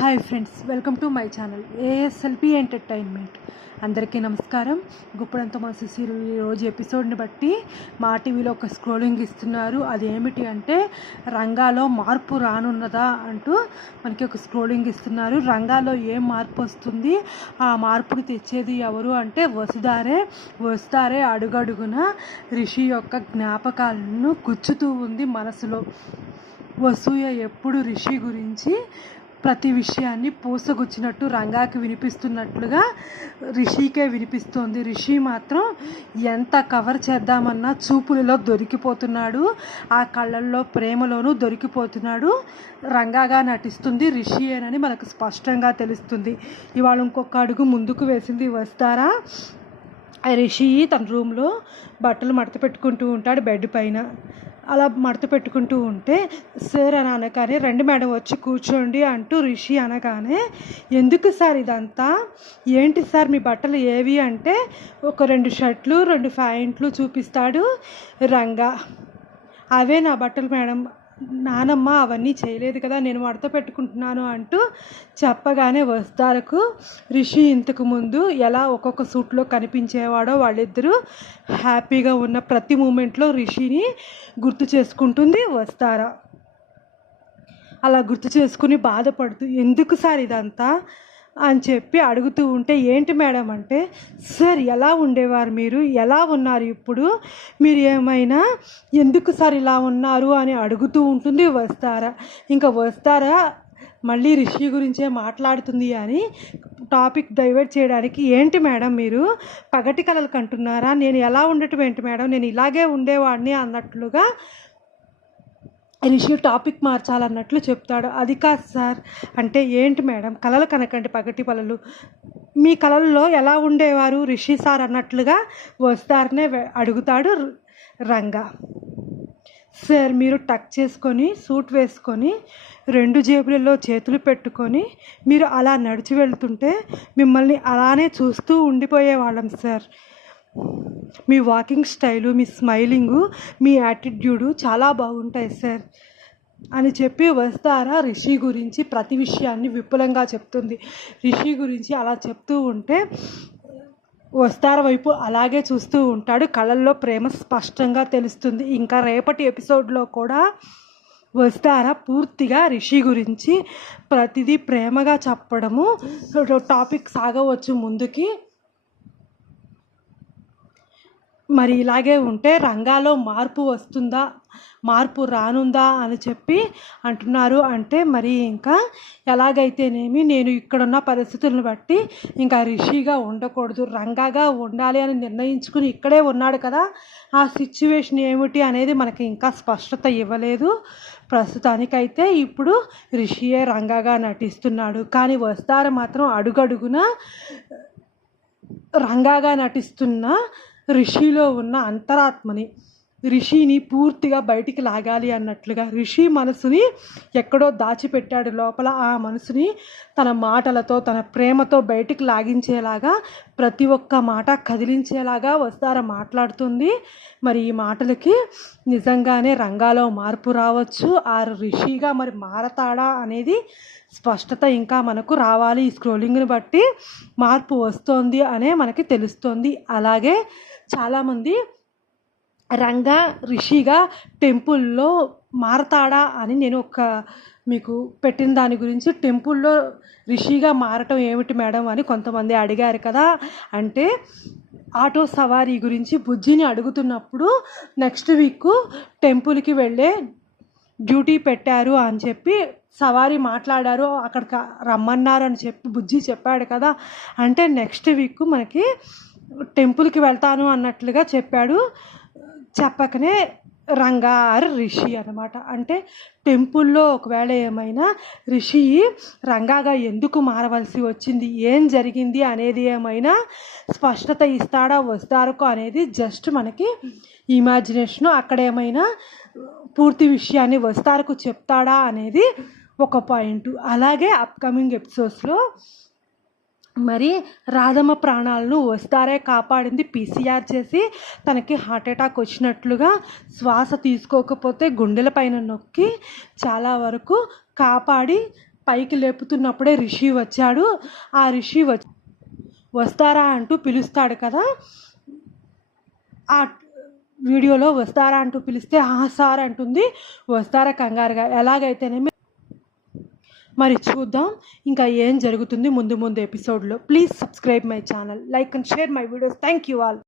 Hi friends welcome to my channel ASLP entertainment అందరికీ నమస్కారం. గుప్పడంతో మా శిశిరు ఈరోజు ఎపిసోడ్ని బట్టి మా టీవీలో ఒక స్క్రోలింగ్ ఇస్తున్నారు. అది ఏమిటి అంటే రంగాలో మార్పు రానున్నదా అంటూ మనకి ఒక స్క్రోలింగ్ ఇస్తున్నారు. రంగాలో ఏం మార్పు వస్తుంది? ఆ మార్పుని తెచ్చేది ఎవరు అంటే వసుదారే వస్తారే అడుగడుగున రిషి యొక్క జ్ఞాపకాలను గుచ్చుతూ ఉంది మనసులో. వసూయ ఎప్పుడు రిషి గురించి ప్రతి విషయాన్ని పూసగుచ్చినట్టు రంగాకి వినిపిస్తున్నట్లుగా రిషికే వినిపిస్తోంది. రిషి మాత్రం ఎంత కవర్ చేద్దామన్నా చూపులలో దొరికిపోతున్నాడు. ఆ కళ్ళల్లో ప్రేమలోనూ దొరికిపోతున్నాడు. రంగాగా నటిస్తుంది రిషియేనని మనకు స్పష్టంగా తెలుస్తుంది. ఇవాళ ఇంకొక అడుగు ముందుకు వేసింది వస్తారా? రిషి తన రూమ్లో బట్టలు మడత పెట్టుకుంటూ ఉంటాడు బెడ్ పైన. అలా మడత పెట్టుకుంటూ ఉంటే సార్ అని అనగానే రండి మేడం వచ్చి కూర్చోండి అంటూ రిషి అనగానే ఎందుకు సార్ ఇదంతా? ఏంటి సార్ మీ బట్టలు ఏవి? అంటే ఒక రెండు షర్ట్లు రెండు ప్యాంట్లు చూపిస్తాడు రంగా. అవే నా బట్టలు మేడం. నానమ్మ అవన్నీ చేయలేదు కదా నేను మడత పెట్టుకుంటున్నాను అంటూ చెప్పగానే వస్తారకు రిషి ఇంతకు ముందు ఎలా ఒక్కొక్క సూట్లో కనిపించేవాడో వాళ్ళిద్దరూ హ్యాపీగా ఉన్న ప్రతి మూమెంట్లో రిషిని గుర్తు చేసుకుంటుంది వస్తారా. అలా గుర్తు చేసుకుని బాధపడుతూ ఎందుకు సార్ ఇదంతా? అని చెప్పి అడుగుతూ ఉంటే ఏంటి మేడం? అంటే సార్ ఎలా ఉండేవారు మీరు? ఎలా ఉన్నారు ఇప్పుడు? మీరు ఏమైనా ఎందుకు సార్ ఇలా ఉన్నారు? అని అడుగుతూ ఉంటుంది వస్తారా? ఇంకా వస్తారా? మళ్ళీ రిషి గురించే మాట్లాడుతుంది అని టాపిక్ డైవర్ట్ చేయడానికి ఏంటి మేడం మీరు? పగటి కలలు కంటున్నారా? నేను ఎలా ఉండటం ఏంటి మేడం? నేను ఇలాగే ఉండేవాడిని అన్నట్లుగా రిషి టాపిక్ మార్చాలన్నట్లు చెప్తాడు. అది కాదు సార్ అంటే ఏంటి మేడం? కళలు కనకండి పగటి పలలు మీ కళల్లో ఎలా ఉండేవారు రిషి సార్ అన్నట్లుగా వస్తారనే అడుగుతాడు రంగా. సార్ మీరు టక్ చేసుకొని సూట్ వేసుకొని రెండు జేబులలో చేతులు పెట్టుకొని మీరు అలా నడిచి వెళ్తుంటే మిమ్మల్ని అలానే చూస్తూ ఉండిపోయేవాళ్ళం సార్. మీ వాకింగ్ స్టైలు మీ స్మైలింగు మీ యాటిట్యూడు చాలా బాగుంటాయి సార్. అని చెప్పి వస్తారా రిషి గురించి ప్రతి విషయాన్ని విపులంగా చెప్తుంది. రిషి గురించి అలా చెప్తూ ఉంటే వస్తార వైపు అలాగే చూస్తూ ఉంటాడు. కళల్లో ప్రేమ స్పష్టంగా తెలుస్తుంది. ఇంకా రేపటి ఎపిసోడ్లో కూడా వస్తారా పూర్తిగా రిషి గురించి ప్రతిదీ ప్రేమగా చెప్పడము టాపిక్ సాగవచ్చు ముందుకి. మరి ఇలాగే ఉంటే రంగాలో మార్పు వస్తుందా? మార్పు రానుందా అని చెప్పి అంటున్నారు. అంటే మరి ఇంకా ఎలాగైతేనేమి నేను ఇక్కడున్న పరిస్థితులను బట్టి ఇంకా రిషిగా ఉండకూడదు రంగాగా ఉండాలి అని నిర్ణయించుకుని ఇక్కడే ఉన్నాడు కదా. ఆ సిచ్యువేషన్ ఏమిటి అనేది మనకి ఇంకా స్పష్టత ఇవ్వలేదు. ప్రస్తుతానికైతే ఇప్పుడు రిషియే రంగాగా నటిస్తున్నాడు. కానీ వస్తారు మాత్రం అడుగడుగున రంగాగా నటిస్తున్న రిషిలో ఉన్న అంతరాత్మని రిషిని పూర్తిగా బయటికి లాగాలి అన్నట్లుగా రిషి మనసుని ఎక్కడో దాచిపెట్టాడు. లోపల ఆ మనసుని తన మాటలతో తన ప్రేమతో బయటికి లాగించేలాగా ప్రతి ఒక్క మాట కదిలించేలాగా వస్తార మాట్లాడుతుంది. మరి ఈ మాటలకి నిజంగానే రంగాలో మార్పు రావచ్చు. ఆ రిషిగా మరి మారతాడా అనేది స్పష్టత ఇంకా మనకు రావాలి. ఈ స్క్రోలింగ్ని బట్టి మార్పు వస్తోంది అనే మనకి తెలుస్తోంది. అలాగే చాలామంది రంగా రిషిగా టెంపుల్లో మారతాడా అని నేను ఒక మీకు పెట్టిన దాని గురించి టెంపుల్లో రిషిగా మారటం ఏమిటి మేడం అని కొంతమంది అడిగారు కదా. అంటే ఆటో సవారీ గురించి బుజ్జిని అడుగుతున్నప్పుడు నెక్స్ట్ వీక్ టెంపుల్కి వెళ్ళే డ్యూటీ పెట్టారు అని చెప్పి సవారీ మాట్లాడారు అక్కడికి రమ్మన్నారు అని చెప్పి బుజ్జి చెప్పాడు కదా. అంటే నెక్స్ట్ వీక్ మనకి టెంపుల్కి వెళ్తాను అన్నట్లుగా చెప్పాడు. చెప్పకనే రంగా ఆర్ రిషి అనమాట అంటే టెంపుల్లో ఒకవేళ ఏమైనా రిషి రంగాగా ఎందుకు మారవలసి వచ్చింది? ఏం జరిగింది అనేది ఏమైనా స్పష్టత ఇస్తాడా వస్తారుకో అనేది జస్ట్ మనకి ఇమాజినేషను అక్కడ ఏమైనా పూర్తి విషయాన్ని వస్తారుకు చెప్తాడా అనేది ఒక పాయింట్. అలాగే అప్కమింగ్ ఎపిసోడ్స్లో మరి రాధమ్మ ప్రాణాలను వస్తారే కాపాడింది పీసీఆర్ చేసి తనకి హార్ట్ అటాక్ వచ్చినట్లుగా శ్వాస తీసుకోకపోతే గుండెల పైన నొక్కి చాలా వరకు కాపాడి పైకి లేపుతున్నప్పుడే రిషి వచ్చాడు. ఆ రిషి వచ్చి వస్తారా అంటూ పిలుస్తాడు కదా. ఆ వీడియోలో వస్తారా అంటూ పిలిస్తే ఆ సార్ అంటుంది. వస్తారా కంగారుగా. ఎలాగైతేనేమి మరి చూద్దాం. ఇంకా ఏం జరుగుతుంది ముందు ముందు ఎపిసోడ్లో. Please subscribe my channel like and share my videos thank you all